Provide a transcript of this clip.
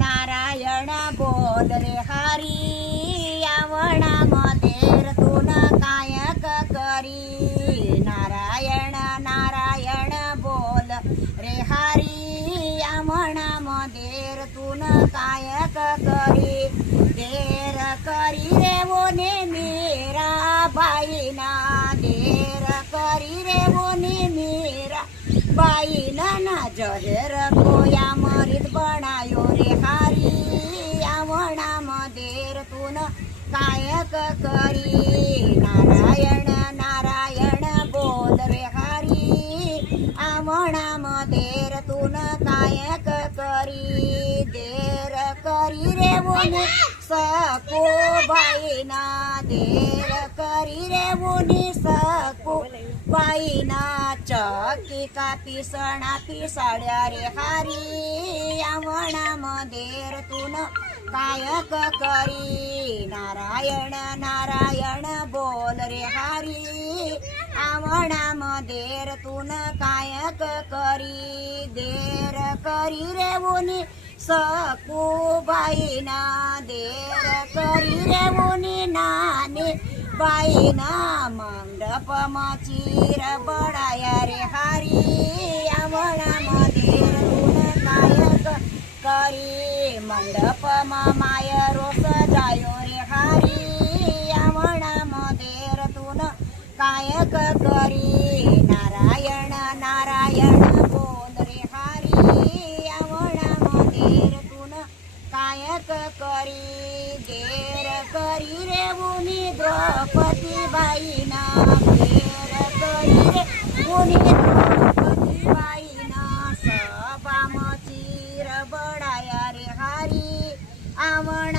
नारायण बोल रे हरी आवणा मधेर तून कायक करी नारायण नारायण बोल रे हरी आवणा मधेर तून कायक करी देर करी रे वोने मेरा बाईना देर करी रे वोने मेरा बाईना ना जहेर कोया मरीत बनायो रे हारी आवणा मधेर तून कायक करी नारायण नारायण बोल रे हारी आवणा मधेर तून कायक करी देर करी रे वोने सको बाईना देर करी रे वोने सको बाईना चक्की कापी सणा पिसाड्या रे हारी आवणा मधेर तून कायक करी नारायण नारायण बोल रे हारी आवणा मधेर तून कायक करी देर करी रे वोनी सकू बाईना देर करी रे वोनी नाने बाईना मंडपमा चीर बडाया रे हारी आवणा मधेर तून कायक करी मंडपमा माय रोस जायो रे हारी आवणा मधेर तून कायक करी नारायण नारायण बोल रे हारी आवणा मधेर तून कायक करी देर करी रे वोनी द्रौपदी बाईना देर करी रे वोनी द्रौपदी बाईना सभामा चीर बडाया रे हारी आवणा